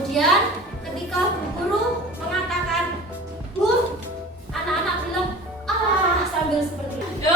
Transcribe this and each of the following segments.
Kemudian ketika Bu Guru mengatakan Bu, anak-anak bilang sambil seperti itu.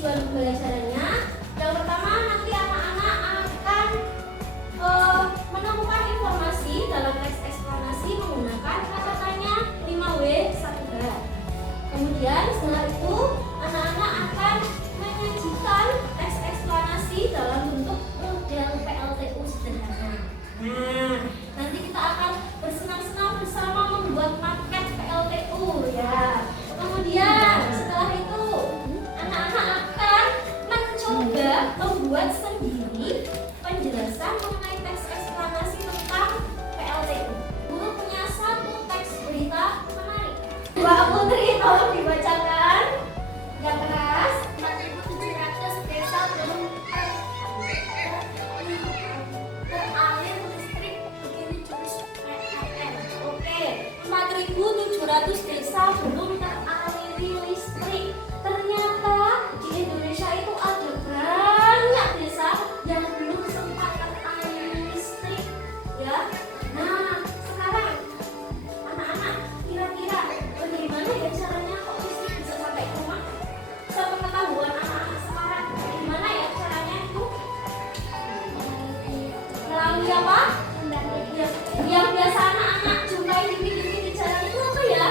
Pembelajarannya yang pertama, nanti anak-anak akan menemukan informasi dalam teks eksplanasi menggunakan kata tanya 5W1H. Kemudian setelah itu anak-anak akan menyajikan teks eksplanasi dalam bentuk model PLTU sederhana. Nah, nanti kita akan bersenang-senang bersama membuat paket PLTU ya. Kemudian setelah itu anak-anak akan mencoba membuat sendiri penjelasan mengenai teks eksplanasi tentang PLTU. Guru punya satu teks berita menarik. Mbak Putri, tolong dibacakan yang keras. 4.700 desa belum teralir listrik, begini jurus PLN. Oke, 4.700 desa belum teraliri listrik. Ternyata di Indonesia itu ada banyak desa yang belum sempat teraliri listrik, ya. Nah, sekarang anak-anak kira-kira bagaimana ya caranya kok listrik bisa sampai ke rumah? Sepengetahuan anak-anak sekarang, bagaimana ya caranya itu? Melalui apa? Yang biasa anak-anak jumpai di pinggir-pinggir di jalan itu apa ya?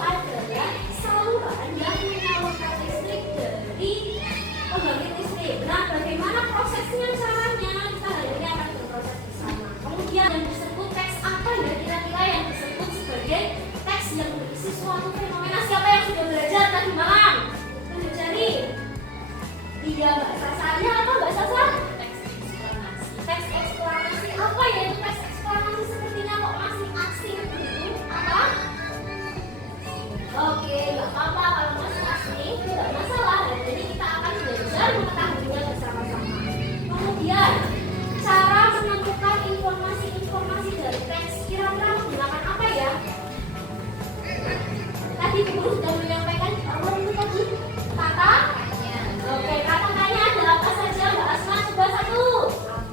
Adalah saluran yang menyalurkan listrik dari pembangkit listrik. Nah, bagaimana prosesnya, caranya? Kita hari ini akan berproses bersama. Kemudian yang disebut teks apa ya kira-kira yang disebut sebagai teks yang berisi suatu fenomena? Siapa yang sudah belajar tadi malam? Tunjuk jari. Iya, Mbak Sasa. Ya, apa Mbak Sasa? Teks eksplanasi. Apa ya itu teks eksplanasi? Sepertinya kok masih asing gitu. Apa? Oke, nggak apa-apa kalau masih asing, tidak masalah. Jadi kita akan belajar mengetahuinya bersama-sama. Kemudian cara menentukan informasi-informasi dari teks kira-kira menggunakan apa ya? Tadi Guru sudah menyampaikan di awal itu tadi kata. Oke, kata-katanya ada apa saja Mbak Asma? Coba satu.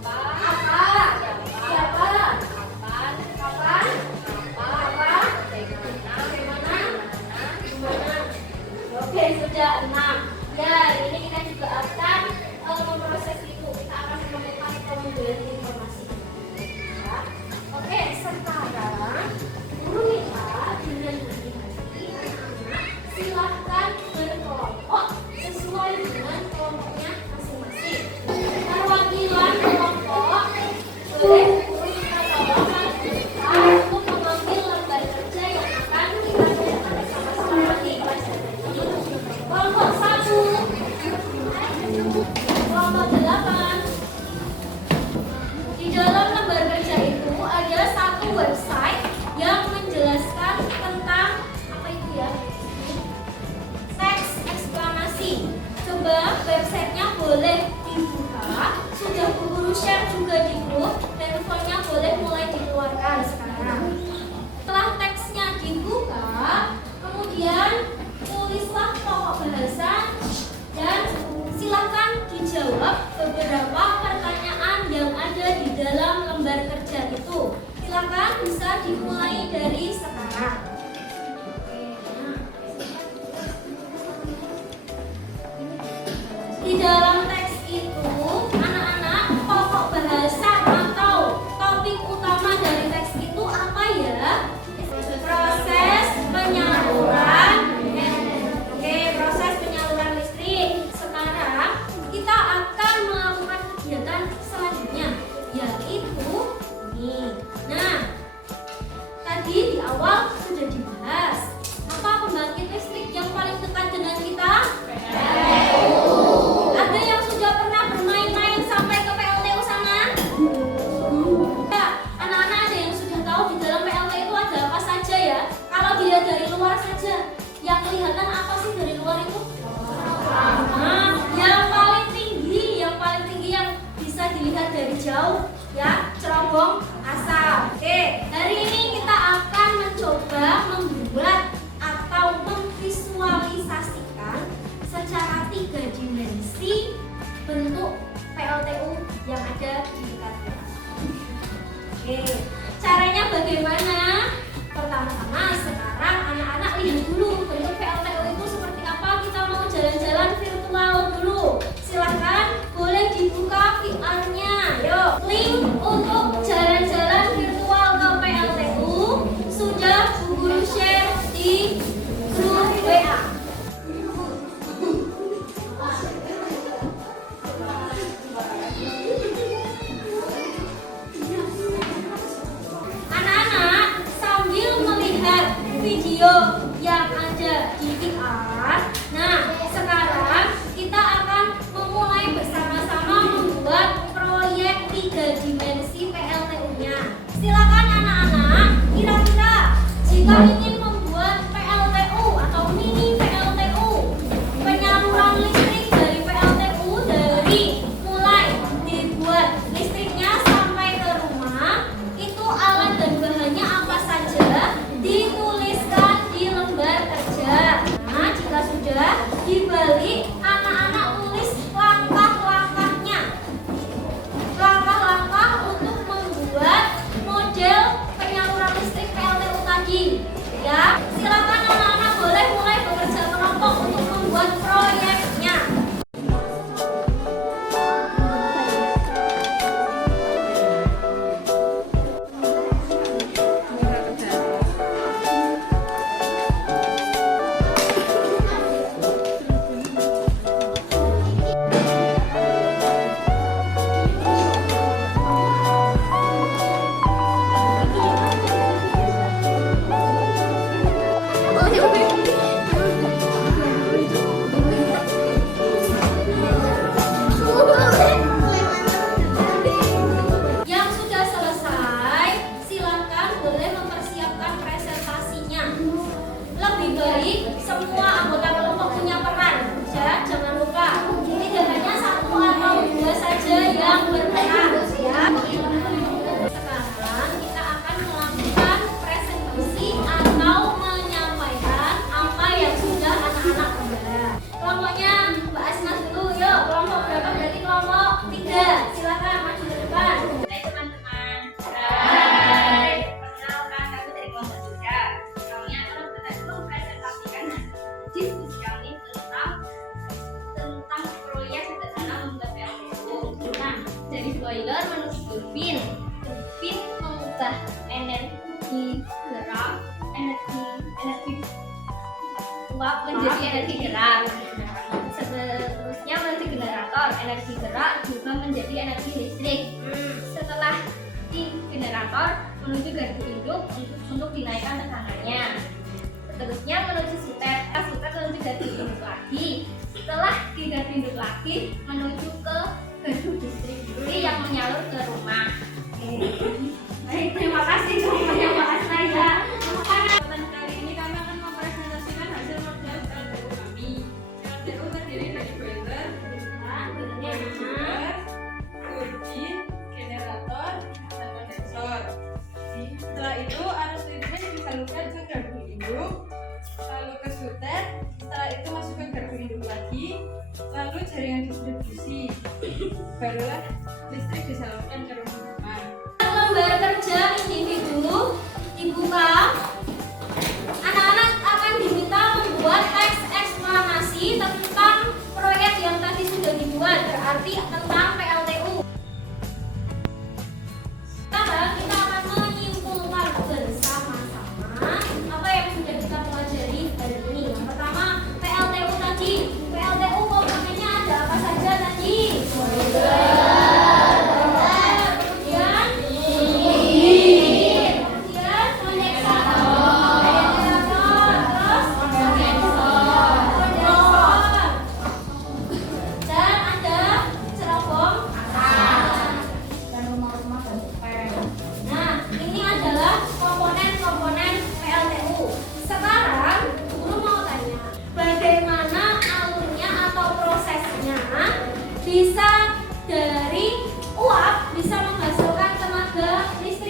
Apa? Siapa? Kapan? Apa? Bagaimana? Oke, sudah 6. Ya, ini kita juga akan memproses itu. Kita akan menemukan kemudian informasi. Ya. Oke, sekarang Guru minta dengan hati-hati anak-anak silahkan berkelompok sesuai dengan kelompoknya masing-masing. Perwakilan kelompok boleh Guru minta tolong kita untuk mengambil lembar kerja yang akan kita kerjakan bersama-sama nanti pelajaran ini. Kelompok 1, kelompok 8. Di dalam lembar kerja itu ada satu website yang menjelaskan tentang apa itu ya? Teks eksplanasi. Coba websitenya boleh dibuka. Sudah Bu Guru share juga di grup. Handphonenya boleh mulai dikeluarkan sekarang. Setelah teksnya dibuka, kemudian tulislah pokok bahasan dan silakan dijawab beberapa pertanyaan yang ada di dalam lembar kerja itu. Silakan bisa dimulai dari sekarang. Di dalam teks itu, anak-anak, pokok bahasan atau topik utama dari teks itu apa ya? dari jauh ya, cerobong asal. Oke, hari ini kita akan mencoba membuat atau memvisualisasikan secara 3 dimensi bentuk PLTU yang ada di dekat kita. Oke, caranya bagaimana? Pertama-tama sekarang anak-anak lihat dulu bentuk PLTU itu seperti apa. Kita mau jalan-jalan virtual dulu. Silahkan boleh dibuka VR-nya. Yuk, link untuk jalan-jalan virtual ke PLTU sudah Bu Guru share di grup WA. Anak-anak sambil melihat video yang ada di VR, nah sekarang kita akan memulai bersama-sama membuat proyek 3 dimensi PLTU-nya. Silakan anak-anak, kira-kira jika ingin membuat PLTU atau mini PLTU, penyaluran listrik dari PLTU dari mulai dibuat listriknya sampai ke rumah, itu alat dan bahannya apa saja dituliskan di lembar kerja. Nah, jika sudah dibalik, anak-anak tulis langkah-langkahnya. Langkah-langkah untuk membuat model penyaluran listrik PLTU tadi. Ya, silakan anak-anak boleh mulai bekerja kelompok untuk membuat proyeknya. Yang sudah selesai, silakan boleh mempersiapkan presentasinya. Lebih baik semua anggota kelompok punya peran. Ya, jangan lupa. Tidak hanya 1 atau 2 saja yang berperan. Ya. Sekarang kita akan melakukan presentasi atau menyampaikan apa yang sudah anak-anak buat. Kelompoknya Mbak Asma dulu, yuk. Kelompok berapa? Berarti kelompok 3. Silakan maju ke depan. Hai teman-teman. Hai. Perkenalkan, kami dari kelompok 3. Kami akan mempresentasikan diskusi kami tentang proyek sederhana membuat PLTU. Nah, dari boiler menuju turbin. Turbin mengubah energi gerak, energi uap menjadi energi gerak. Seterusnya menuju generator, energi gerak juga menjadi energi listrik. Setelah di generator menuju gardu induk untuk dinaikkan tegangannya. Seterusnya menuju sutet, sutet menuju gardu induk lagi. Setelah di gardu induk lagi menuju ke gardu distribusi yang menyalur ke rumah. Baik, terima kasih semuanya Mbak Asma ya. Kesempatan kali ini kami akan mempresentasikan hasil model PLTU kami. PLTU terdiri dari boiler, turbin, generator, dan kondensor. Setelah itu arus listrik disalurkan ke gardu induk, lalu ke sutet. Setelah itu masuk ke gardu induk lagi, lalu jaringan distribusi. Barulah listrik disalurkan ke rumah-rumah. Lembar kerja individu dibuka. Anak-anak akan diminta membuat teks eksplanasi tentang proyek yang tadi sudah dibuat, berarti tentang PLTU. Sekarang kita akan menyimpulkan bersama-sama apa yang sudah kita pelajari hari ini. Yang pertama, PLTU tadi. PLTU komponennya ada apa saja tadi? Boiler,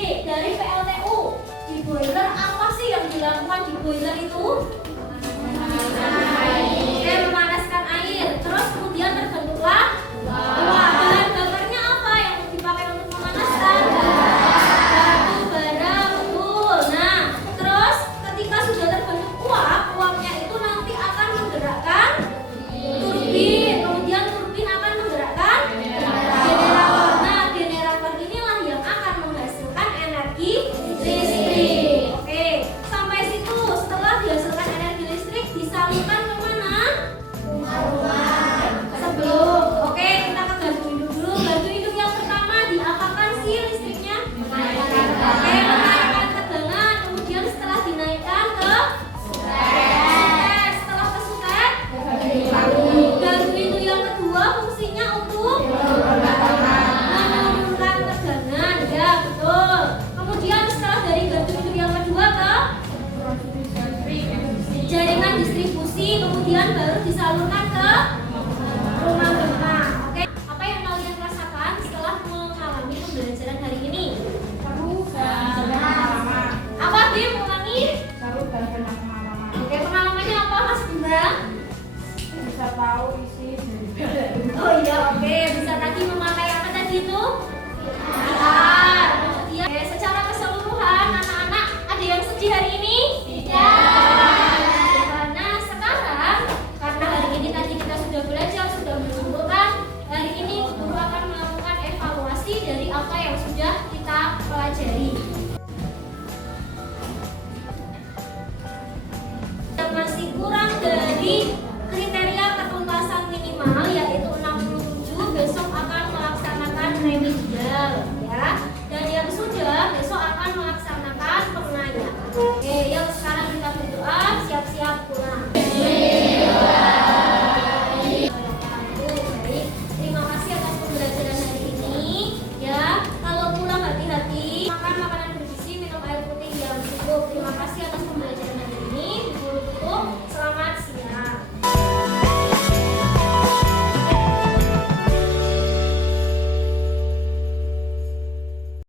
dari PLTU. Di boiler apa sih yang dilakukan di boiler itu? Memanas